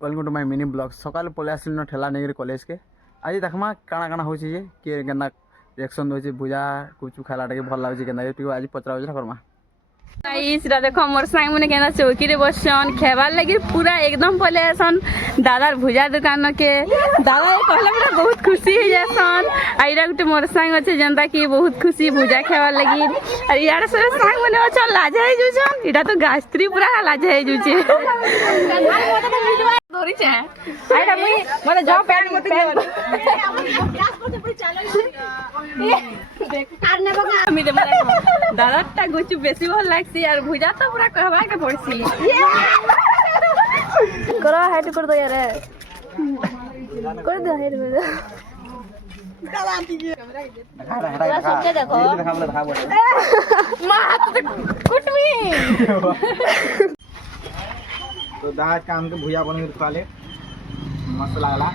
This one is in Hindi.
welcome to my mini blog सकाल पलि आसिल ठेला नहीं कॉलेज के आज देखमा काଣା काଣା हो किए केना रिएक्शन दे भुजा कुछ खाला भल लगे के आज पचरा करमा देखो मोर सांग मैंने कहना चौकी रे बसन खेबार लगी पूरा एकदम पहले आसन दादार भुजा दुकान के दादा कहला पूरा बहुत खुशी हो जासन आइरा गुटे मोर सांग अच्छे जनता की बहुत खुशी भुजा खेबार लगी और यार सब सांग मैंने अच्छा लाजा है जुछन इटा तो गास्त्री पूरा लाजा है जुछे दोरी छे आइरा मुई माने जॉब पैन मत दादा गुचु बेसी भल लागसी और भुजा तो पूरा कहबा के पड़सी करो हाइट कर दो यार कर दो हाइट कर दो तो दाज काम के भुजा बन खा ले मस्त लागला